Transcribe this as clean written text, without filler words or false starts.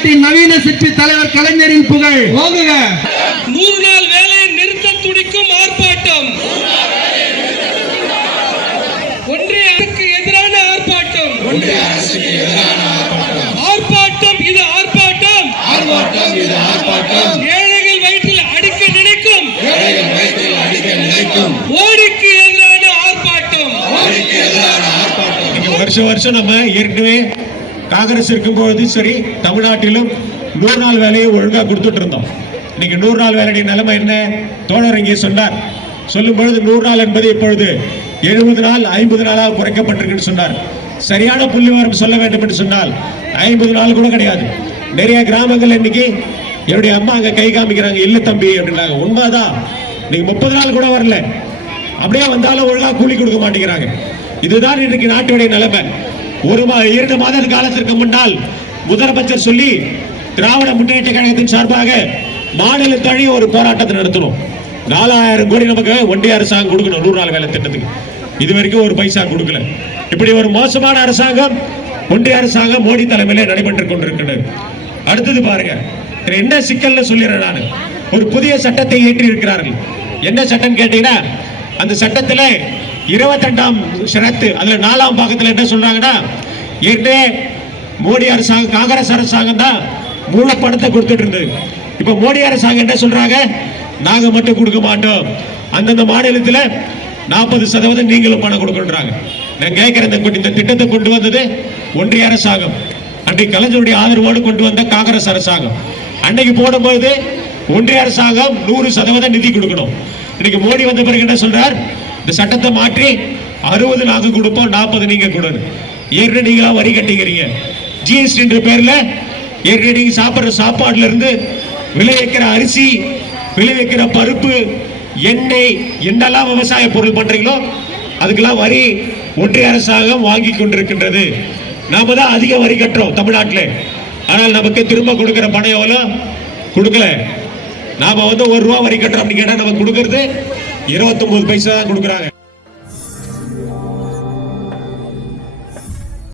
தமிழ்நாட்டின் நவீன சிற்பி தலைவர் கலைஞரின் புகழ் ஓங்குக. 100 நாள் வேலையை நிறுத்த துடிக்கும் ஆர்ப்பாட்டம், ஒன்றிய அரசுக்கு எதிரான ஆர்ப்பாட்டம், ஆர்ப்பாட்டம் இது ஆர்ப்பாட்டம், ஏழைகள் வயிற்றில் அடிக்க நினைக்கும் மோடிக்கு எதிரான ஆர்ப்பாட்டம். வருஷம் நம்ம ஏற்கனவே காங்கிரஸ் இருக்கும்போது சரி தமிழ்நாட்டிலும் 100 நாள் வேலையை ஒழுங்கா கொடுத்துட்டு இருந்தோம். இன்னைக்கு 100 நாள் வேலையுடைய நிலைமை என்ன? தோழர் இங்கே சொன்னார். சொல்லும் பொழுது 100 நாள் என்பது இப்பொழுது 70 நாள் 50 நாளாக குறைக்கப்பட்டிருக்குன்னு சொன்னார். சரியான புள்ளிவிவரம் சொல்ல வேண்டும் என்று சொன்னால் 50 நாள் கூட கிடையாது. நிறைய கிராமங்கள் இன்னைக்கு என்னுடைய அம்மா அங்க கை காமிக்கிறாங்க, இல்ல தம்பி அப்படின்றாங்க. உண்மைதான், நீங்க 30 நாள் கூட வரல, அப்படியே வந்தாலும் ஒழுங்கா கூலி கொடுக்க மாட்டேங்கிறாங்க. இதுதான் இன்றைக்கு நாட்டுடைய நிலைமை. 2 மாத காலத்திற்கு முன்னால் முதலமைச்சர் சொல்லி திராவிட முன்னேற்ற கழகத்தின் சார்பாக மாநில தழுவிய ஒரு போராட்டத்தை நடத்தணும். 4000 கோடி நமக்கு ஒன்றிய அரசாங்கம் கொடுக்கணும் 100 நாள் வேலை திட்டத்துக்கு. இதுவரைக்கும் ஒரு பைசா கொடுக்கல. இப்படி ஒரு மோசமான அரசாங்கம் ஒன்றிய அரசாங்கம் மோடி தலைமையிலே நடைபெற்றுக் கொண்டிருக்கிறது. அடுத்தது பாருங்க, என்ன சிக்கல்னு சொல்லிடுறேன் நான். ஒரு புதிய சட்டத்தை ஏற்றி இருக்கிறார்கள். என்ன சட்டம் கேட்டீங்கன்னா, அந்த சட்டத்தில் 22ஆம் ஷரத்து அதுல 4ஆம் பாகத்தில் என்ன சொல்றாங்கன்னா, ஏற்கனவே மோடி அரசாங்கம் காங்கிரஸ் அரசாங்கம் தான் மூலப்பணத்தை கொடுத்துட்டு இருந்தது. இப்ப மோடி அரசாங்கம் என்ன சொல்றாங்க, நாங்க மட்டும் கொடுக்க மாட்டோம், அந்தந்த மாநிலத்தில் 40% நீங்களும் பணம் கொடுக்கறாங்க. நான் கேட்கிறேன், இந்த திட்டத்தை கொண்டு வந்தது ஒன்றிய அரசாங்கம், அன்றைக்கு கலைஞருடைய ஆதரவோடு கொண்டு வந்த காங்கிரஸ் அரசாங்கம். அன்னைக்கு போடும்போது ஒன்றிய அரசாங்கம் 100% நிதி கொடுக்கணும். இன்னைக்கு மோடி வந்த பிறகு என்ன சொல்றார், இந்த சட்டத்தை மாற்றி 60 நாங்க கொடுப்போம், 40 நீங்க கொடுங்க. ஏற்கனவே நீங்களா வரி கட்டிக்கிறீங்க. ஜிஎஸ்டி என்ற பேர்ல ஏற்கனவே நீங்க சாப்பிடுற சாப்பாடுல இருந்து விளைவிக்கிற அரிசி, விளைவிக்கிற பருப்பு, எண்ணெய், என்னெல்லாம் விவசாய பொருள் பண்றீங்களோ அதுக்கெல்லாம் வரி ஒன்றிய அரசாங்கம் வாங்கி கொண்டிருக்கின்றது. நாம தான் அதிக வரி கட்டுறோம் தமிழ்நாட்டில். ஆனால் நமக்கு திரும்ப கொடுக்கிற பணம் எவ்வளோ கொடுக்கல. நாம 1 ரூபா வரி கட்டுறோம் அப்படின்னு கேட்டா நமக்கு கொடுக்கறது 29 பைசா தான் கொடுக்குறாங்க.